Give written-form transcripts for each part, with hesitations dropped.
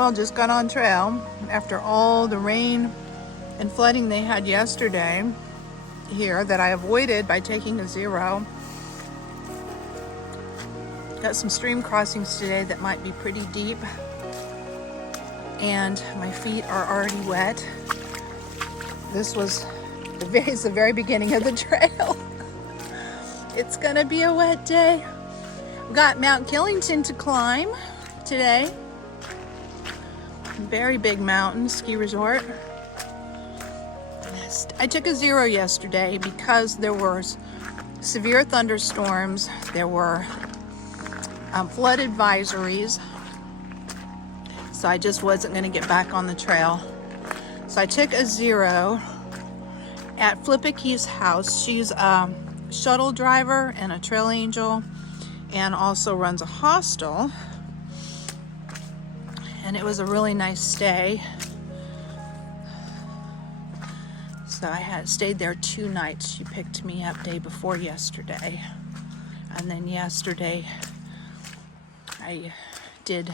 well just got on trail after all the rain and flooding they had yesterday here that I avoided by taking a 0. Got some stream crossings today that might be pretty deep, and my feet are already wet. This was the very beginning of the trail. It's gonna be a wet day. We've got Mount Killington to climb today. Very big mountain ski resort. I took a 0 yesterday because there were severe thunderstorms. There were flood advisories. So I just wasn't going to get back on the trail. So I took a 0 at Flipaky's house. She's a shuttle driver and a trail angel, and also runs a hostel. And it was a really nice stay. So I had stayed there 2 nights. She picked me up day before yesterday. And then yesterday I did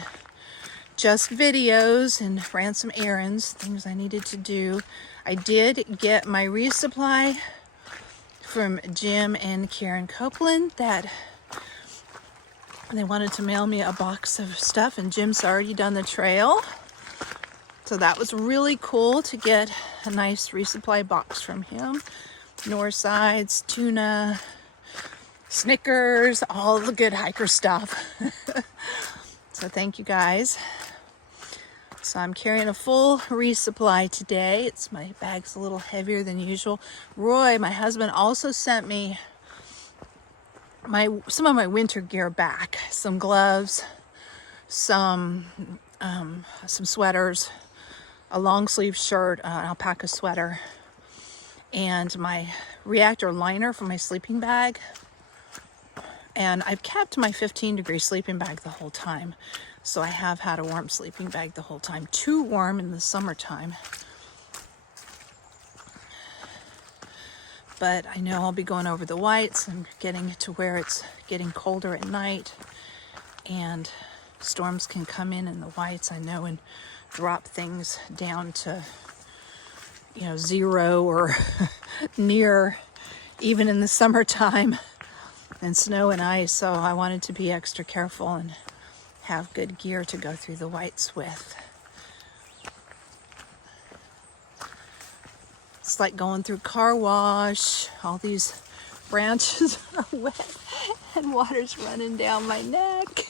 just videos and ran some errands, things I needed to do. I did get my resupply from Jim and Karen Copeland that they wanted to mail me a box of stuff, and Jim's already done the trail. So that was really cool to get a nice resupply box from him. Northsides, tuna, Snickers, all the good hiker stuff. So thank you guys. So I'm carrying a full resupply today. My bag's a little heavier than usual. Roy, my husband, also sent me some of my winter gear back. Some gloves, some sweaters, a long sleeve shirt, an alpaca sweater, and my Reactor liner for my sleeping bag. And I've kept my 15-degree sleeping bag the whole time. So I have had a warm sleeping bag the whole time. Too warm in the summertime. But I know I'll be going over the whites and getting to where it's getting colder at night. And storms can come in the whites, I know, and drop things down to, 0 or near, even in the summertime, and snow and ice. So I wanted to be extra careful and have good gear to go through the whites with. It's like going through car wash. All these branches are wet and water's running down my neck.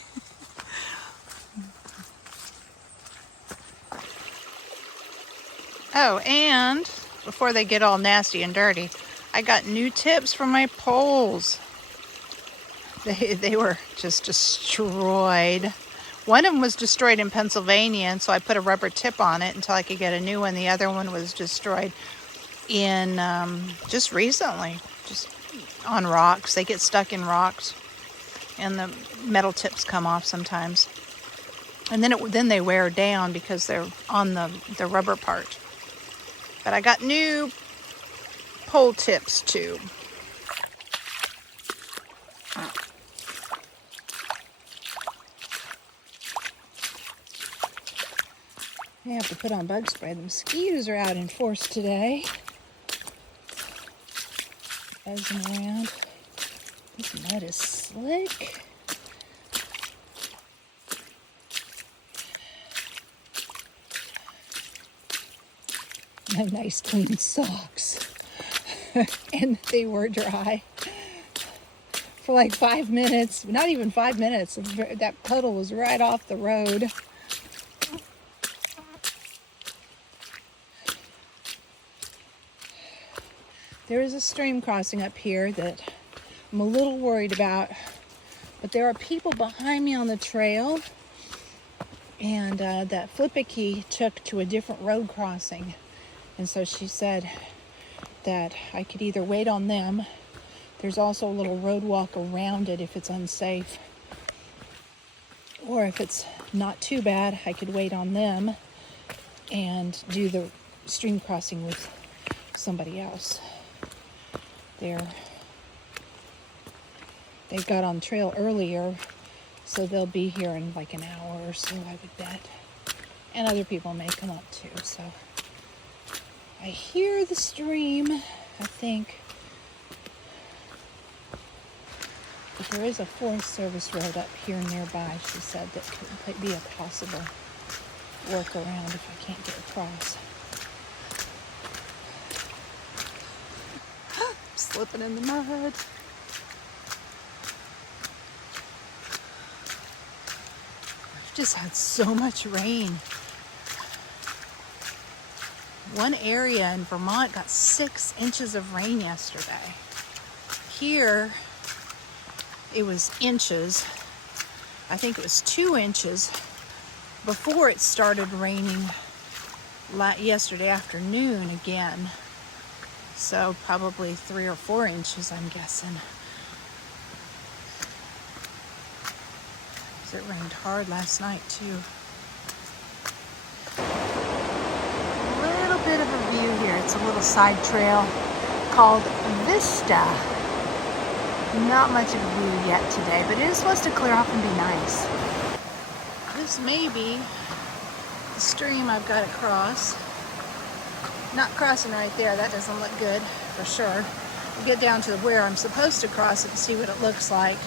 Oh, and before they get all nasty and dirty, I got new tips for my poles. They were just destroyed. One of them was destroyed in Pennsylvania, and so I put a rubber tip on it until I could get a new one. The other one was destroyed in just recently, just on rocks. They get stuck in rocks, and the metal tips come off sometimes. And then they wear down because they're on the rubber part. But I got new pole tips too. I have to put on bug spray. The mosquitoes are out in force today. Buzzing around. This mud is slick. My nice clean socks. And they were dry for like 5 minutes. Not even 5 minutes. That puddle was right off the road. There is a stream crossing up here that I'm a little worried about, but there are people behind me on the trail, and that Flipaky took to a different road crossing, and so she said that I could either wait on them. There's also a little road walk around it if it's unsafe, or if it's not too bad, I could wait on them and do the stream crossing with somebody else. They got on trail earlier, so they'll be here in like an hour or so, I would bet. And other people may come up too, so. I hear the stream, I think. But there is a Forest Service road up here nearby, she said, that could be a possible workaround if I can't get across. I'm slipping in the mud. I've just had so much rain. One area in Vermont got 6 inches of rain yesterday. Here, it was inches. I think it was 2 inches before it started raining yesterday afternoon again. So probably 3 or 4 inches, I'm guessing. It rained hard last night too. A little bit of a view here. It's a little side trail called Vista. Not much of a view yet today, but it is supposed to clear up and be nice. This may be the stream I've got to cross. Not crossing right there, that doesn't look good for sure. I'll get down to where I'm supposed to cross it and see what it looks like.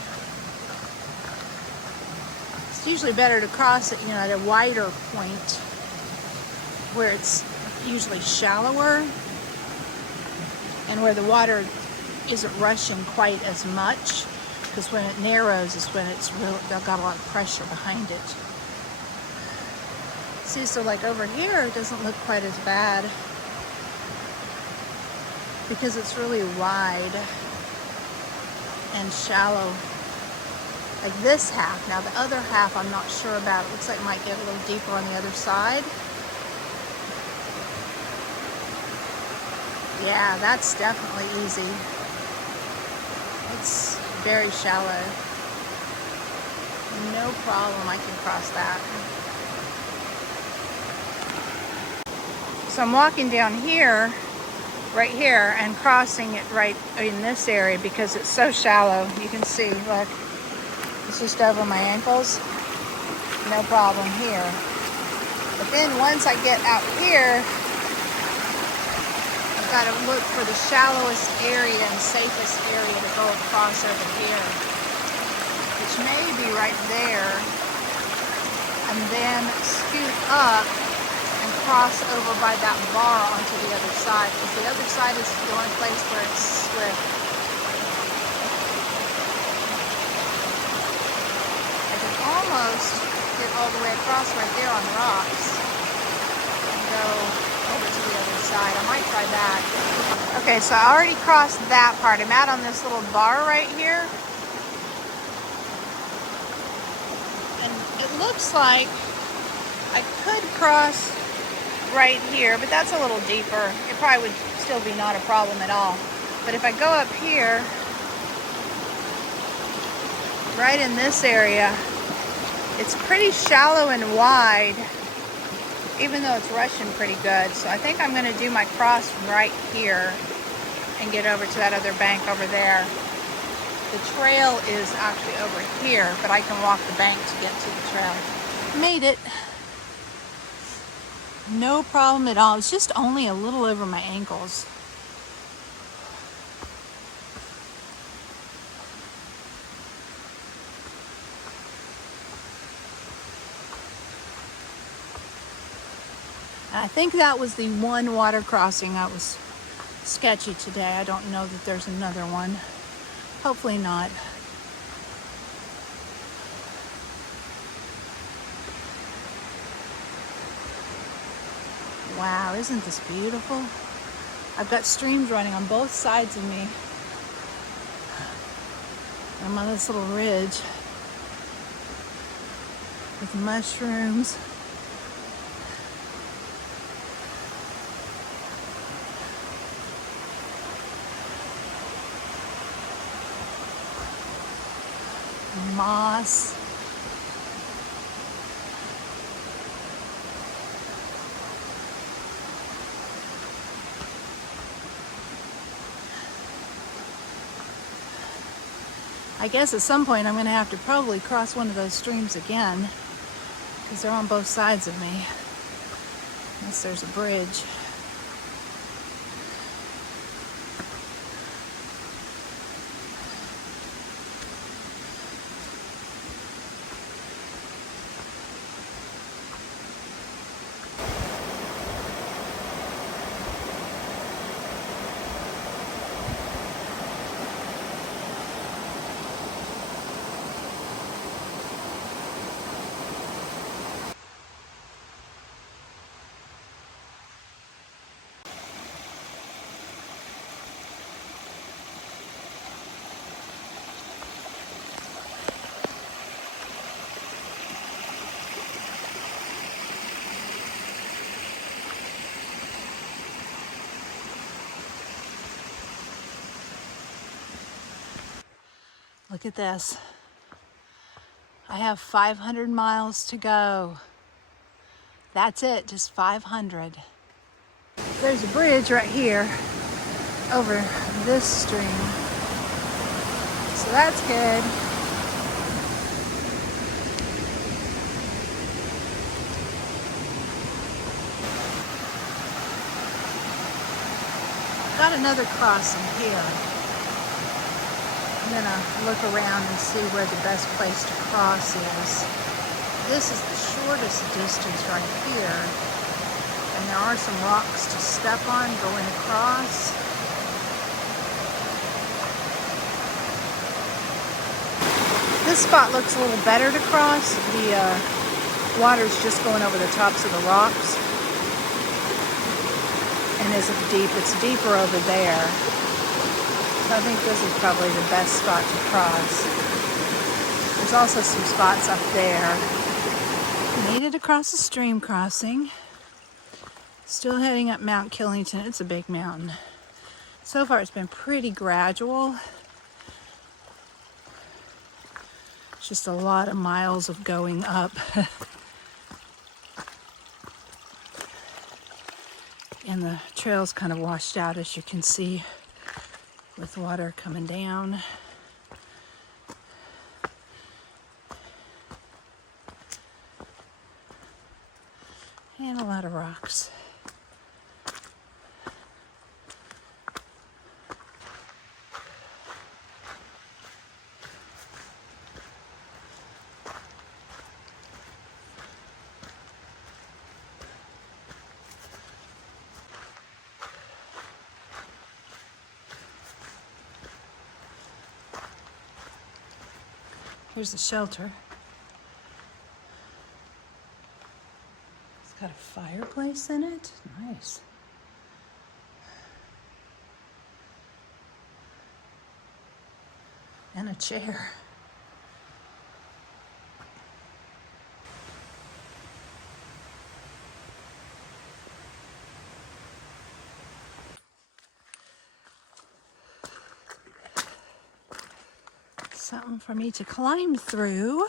It's usually better to cross it, at a wider point where it's usually shallower and where the water isn't rushing quite as much, because when it narrows is when it's really got a lot of pressure behind it. See, so like over here it doesn't look quite as bad because it's really wide and shallow. Like this half. Now the other half I'm not sure about. It looks like it might get a little deeper on the other side. Yeah, that's definitely easy. It's very shallow. No problem, I can cross that. So I'm walking down here, right here, and crossing it right in this area because it's so shallow. You can see, look, it's just over my ankles. No problem here. But then once I get out here, got to look for the shallowest area and safest area to go across over here, which may be right there, and then scoot up and cross over by that bar onto the other side, because the other side is the only place where it's swift. I can almost get all the way across right there on rocks and go over to the other side. I might try that. Okay, so I already crossed that part. I'm out on this little bar right here. And it looks like I could cross right here, but that's a little deeper. It probably would still be not a problem at all. But if I go up here, right in this area, it's pretty shallow and wide, even though it's rushing pretty good. So I think I'm gonna do my cross right here and get over to that other bank over there. The trail is actually over here, but I can walk the bank to get to the trail. Made it. No problem at all. It's just only a little over my ankles. I think that was the one water crossing that was sketchy today. I don't know that there's another one. Hopefully not. Wow, isn't this beautiful? I've got streams running on both sides of me. I'm on this little ridge with mushrooms. Moss. I guess at some point I'm going to have to probably cross one of those streams again because they're on both sides of me. Unless there's a bridge. Look at this. I have 500 miles to go. That's it, just 500. There's a bridge right here over this stream. So that's good. Got another crossing here. I'm gonna look around and see where the best place to cross is. This is the shortest distance right here. And there are some rocks to step on going across. This spot looks a little better to cross. The water's just going over the tops of the rocks. And isn't deep. It's deeper over there. So I think this is probably the best spot to cross. There's also some spots up there. Needed to cross a stream crossing. Still heading up Mount Killington. It's a big mountain. So far it's been pretty gradual. It's just a lot of miles of going up. And the trail's kind of washed out, as you can see, with water coming down. And a lot of rocks. Here's the shelter. It's got a fireplace in it. Nice. And a chair. Something for me to climb through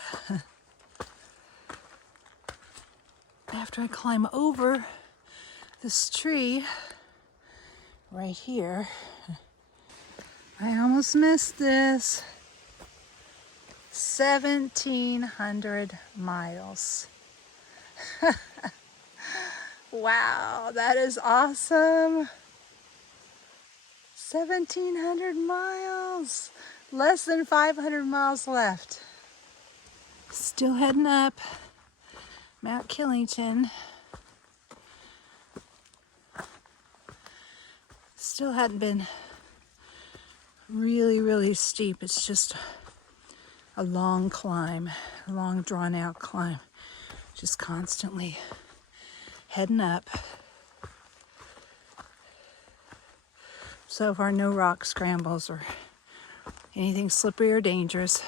after I climb over this tree right here. I almost missed this. 1,700 miles. Wow, that is awesome. 1,700 miles. Less than 500 miles left. Still heading up Mount Killington. Still hadn't been really steep. It's just a long climb, a long drawn out climb. Just constantly heading up. So far, no rock scrambles or anything slippery or dangerous.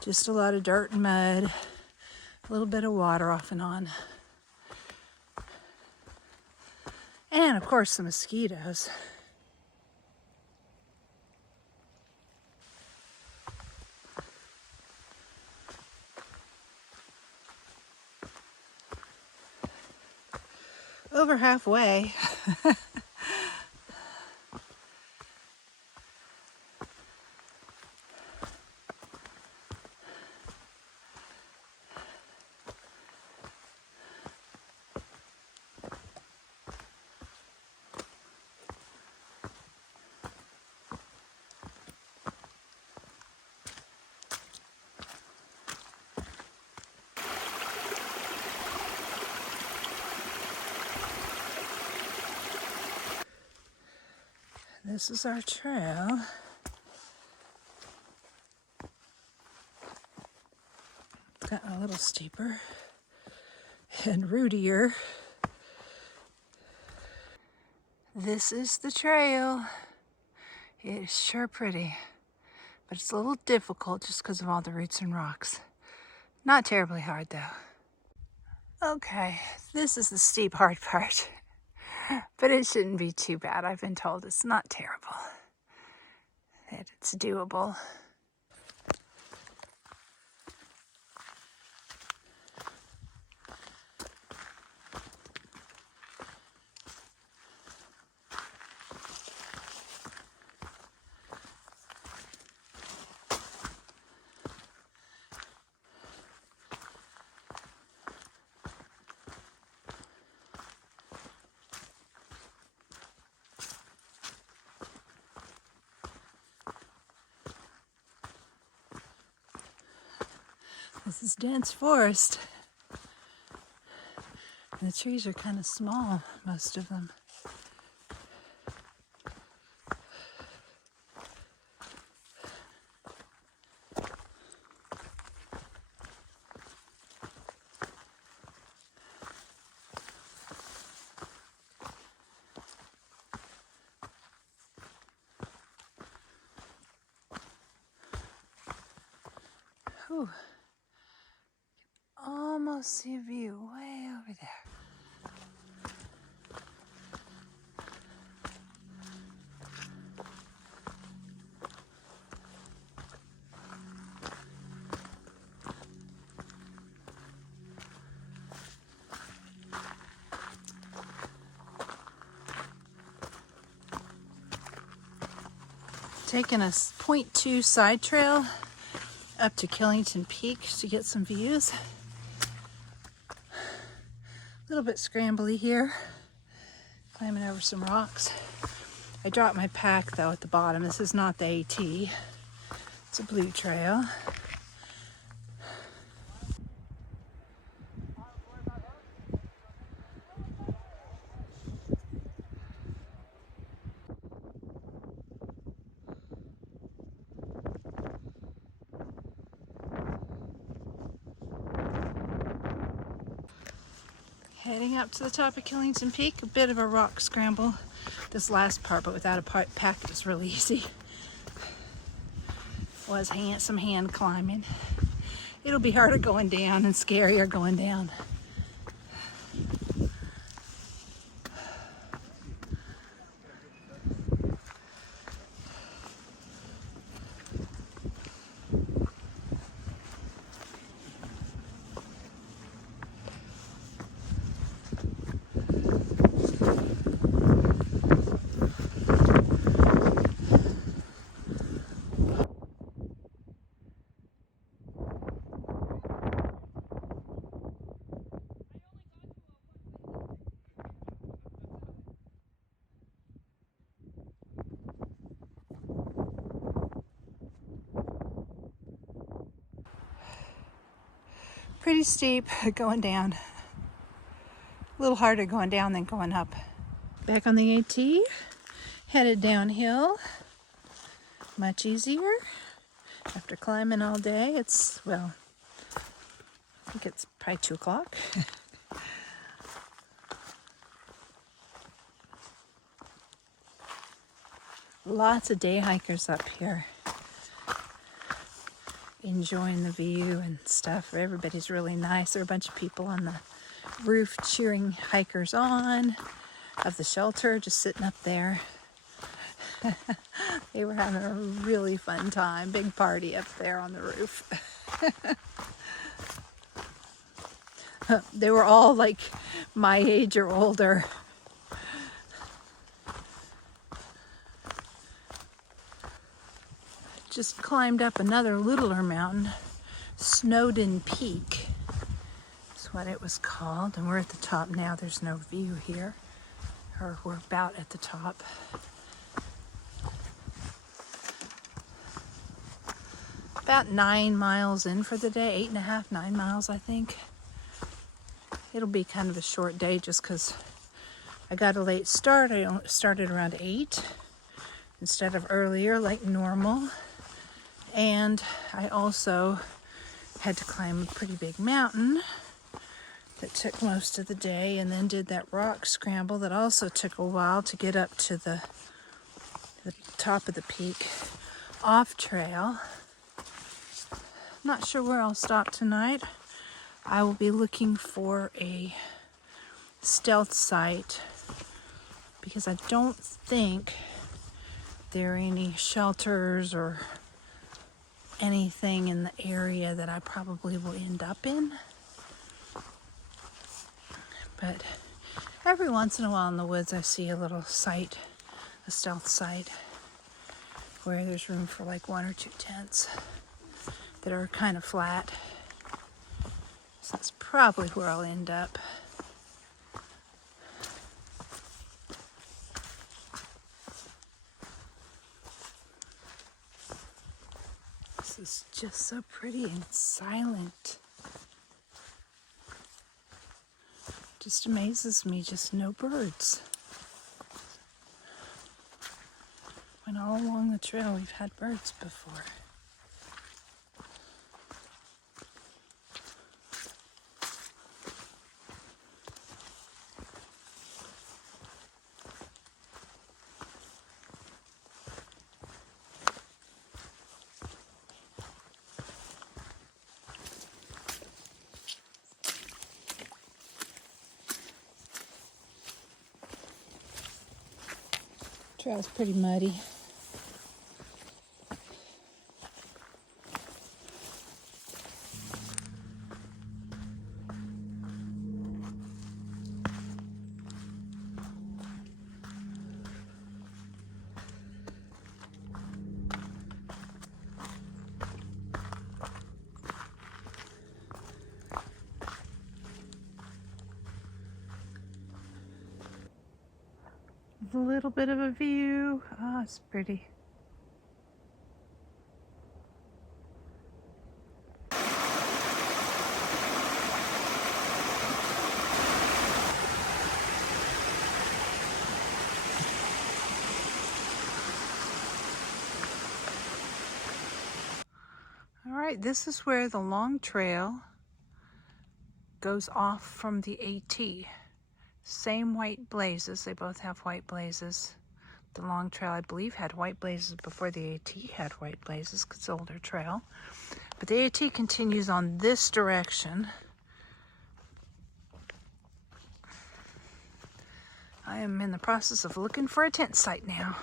Just a lot of dirt and mud, a little bit of water off and on. And of course, the mosquitoes. Over halfway. this is our trail. It's gotten a little steeper and rootier. This is the trail. It is sure pretty, but it's a little difficult just because of all the roots and rocks. Not terribly hard though. Okay, this is the steep hard part, but it shouldn't be too bad. I've been told it's not terrible, that it's doable. This is dense forest. And the trees are kind of small, most of them. Whew. Almost see a view way over there. Taking a 0.2 side trail up to Killington Peak to get some views. A little bit scrambly here, climbing over some rocks. I dropped my pack though at the bottom. This is not the AT, it's a blue trail. Heading up to the top of Killington Peak, a bit of a rock scramble this last part, but without a pack it was really easy. Was some hand climbing. It'll be harder going down and scarier going down. Pretty steep going down. A little harder going down than going up. Back on the AT, headed downhill. Much easier. After climbing all day, well, I think it's probably 2 o'clock. Lots of day hikers up here. Enjoying the view and stuff. Everybody's really nice. There are a bunch of people on the roof cheering hikers on of the shelter, just sitting up there. They were having a really fun time. Big party up there on the roof. They were all like my age or older. Just climbed up another littler mountain, Snowden Peak. That's what it was called. And we're at the top now. There's no view here. Or we're about at the top. About 9 miles in for the day. 8.5, 9 miles, I think. It'll be kind of a short day just because I got a late start. I started around 8. instead of earlier like normal. And I also had to climb a pretty big mountain that took most of the day, and then did that rock scramble that also took a while to get up to the top of the peak off trail. Not sure where I'll stop tonight. I will be looking for a stealth site because I don't think there are any shelters or anything in the area that I probably will end up in. But every once in a while in the woods I see a little site, a stealth site, where there's room for like 1 or 2 tents that are kind of flat. So that's probably where I'll end up. This is just so pretty and silent. Just amazes me, just no birds. When all along the trail we've had birds before. Trail's pretty muddy. A little bit of a view. Oh, it's pretty. All right, this is where the long trail goes off from the AT. Same white blazes, they both have white blazes. The long trail, I believe, had white blazes before the AT had white blazes, because it's an older trail. But the AT continues on this direction. I am in the process of looking for a tent site now.